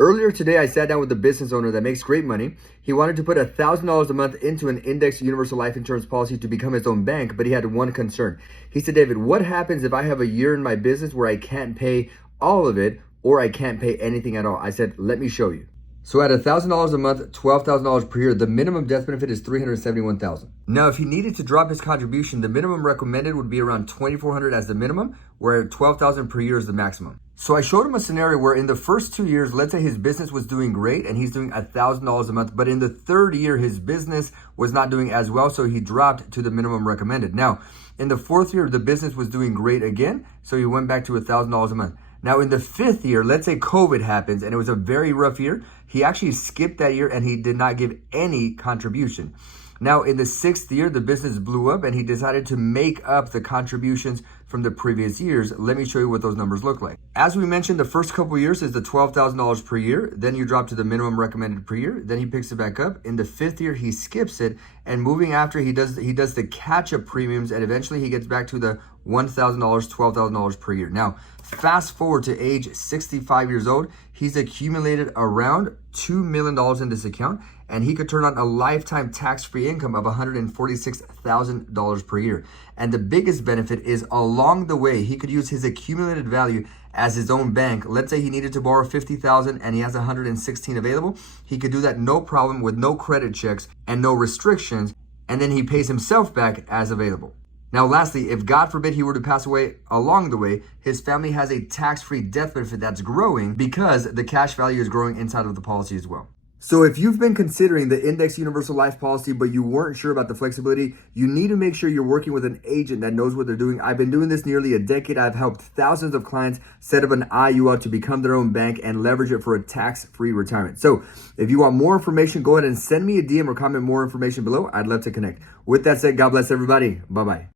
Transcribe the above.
Earlier today, I sat down with a business owner that makes great money. He wanted to put $1,000 a month into an indexed universal life insurance policy to become his own bank, but he had one concern. He said, David, what happens if I have a year in my business where I can't pay all of it or I can't pay anything at all? I said, let me show you. So at $1,000 a month, $12,000 per year, the minimum death benefit is $371,000. Now, if he needed to drop his contribution, the minimum recommended would be around $2,400 as the minimum, where $12,000 per year is the maximum. So I showed him a scenario where in the first 2 years, let's say his business was doing great and he's doing $1,000 a month, but in the third year, his business was not doing as well, so he dropped to the minimum recommended. Now, in the fourth year, the business was doing great again, so he went back to $1,000 a month. Now, in the fifth year, let's say COVID happens and it was a very rough year, he actually skipped that year and he did not give any contribution. Now, in the sixth year, the business blew up and he decided to make up the contributions from the previous years. Let me show you what those numbers look like. As we mentioned, the first couple of years is the $12,000 per year. Then you drop to the minimum recommended per year. Then he picks it back up. In the fifth year, he skips it. And moving after, he does the catch-up premiums. And eventually, he gets back to the $1,000, $12,000 per year. Now, fast forward to age 65 years old. He's accumulated around $2 million in this account, and he could turn on a lifetime tax-free income of $146,000 per year. And the biggest benefit is along the way, he could use his accumulated value as his own bank. Let's say he needed to borrow $50,000 and he has $116 available. He could do that no problem with no credit checks and no restrictions, and then he pays himself back as available. Now, lastly, if God forbid he were to pass away along the way, his family has a tax-free death benefit that's growing because the cash value is growing inside of the policy as well. So if you've been considering the Index Universal Life policy, but you weren't sure about the flexibility, you need to make sure you're working with an agent that knows what they're doing. I've been doing this nearly a decade. I've helped thousands of clients set up an IUL to become their own bank and leverage it for a tax-free retirement. So if you want more information, go ahead and send me a DM or comment more information below. I'd love to connect. With that said, God bless everybody. Bye-bye.